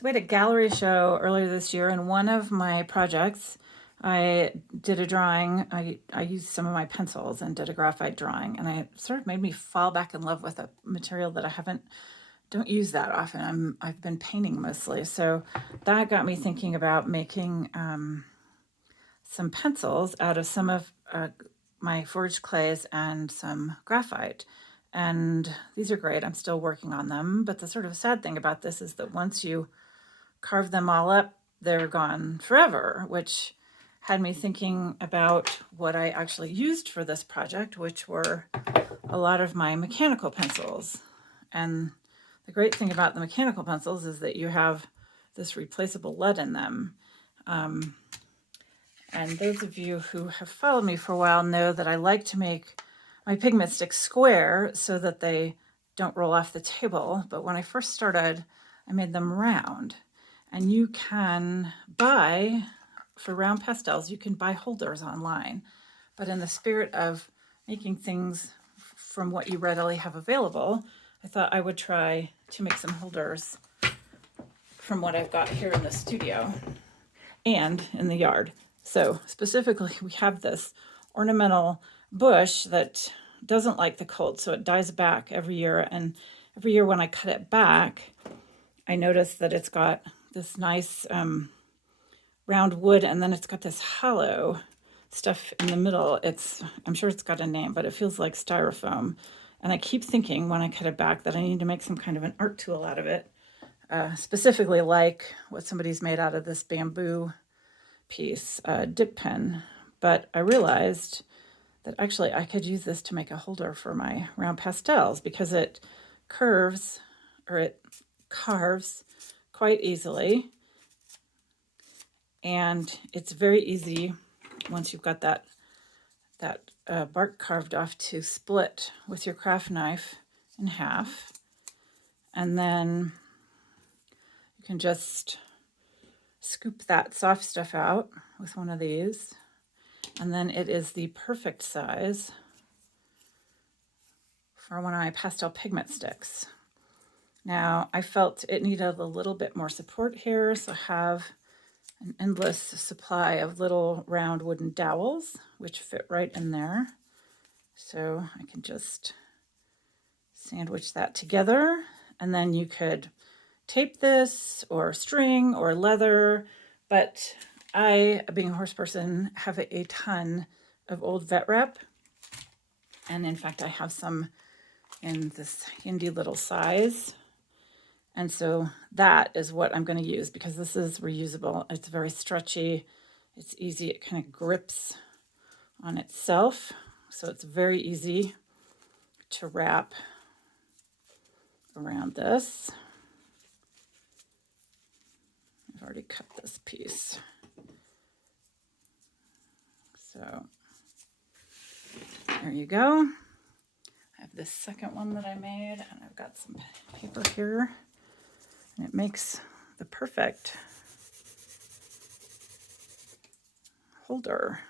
So we had a gallery show earlier this year, and one of my projects, I did a drawing. I used some of my pencils and did a graphite drawing, and it sort of made me fall back in love with a material that I don't use that often. I've been painting mostly, so that got me thinking about making some pencils out of some of my foraged clays and some graphite. And these are great. I'm still working on them, but the sort of sad thing about this is that once you carve them all up, they're gone forever, which had me thinking about what I actually used for this project, which were a lot of my mechanical pencils. And the great thing about the mechanical pencils is that you have this replaceable lead in them. And those of you who have followed me for a while know that I like to make my pigment sticks square so that they don't roll off the table. But when I first started, I made them round. And you can buy, for round pastels, you can buy holders online. But in the spirit of making things from what you readily have available, I thought I would try to make some holders from what I've got here in the studio and in the yard. So specifically, we have this ornamental bush that doesn't like the cold, so it dies back every year. And every year when I cut it back, I notice that it's got this nice round wood, and then it's got this hollow stuff in the middle. I'm sure it's got a name, but it feels like styrofoam. And I keep thinking when I cut it back that I need to make some kind of an art tool out of it, specifically like what somebody's made out of this bamboo piece, dip pen. But I realized that actually I could use this to make a holder for my round pastels because it carves quite easily. And it's very easy once you've got that bark carved off to split with your craft knife in half. And then you can just scoop that soft stuff out with one of these. And then it is the perfect size for one of my pastel pigment sticks. Now, I felt it needed a little bit more support here, so I have an endless supply of little round wooden dowels, which fit right in there. So I can just sandwich that together, and then you could tape this or string or leather, but I, being a horse person, have a ton of old vet wrap, and in fact I have some in this handy little size. And so that is what I'm going to use because this is reusable. It's very stretchy. It's easy. It kind of grips on itself. So it's very easy to wrap around this. I've already cut this piece. So there you go. I have this second one that I made, and I've got some paper here. And it makes the perfect holder.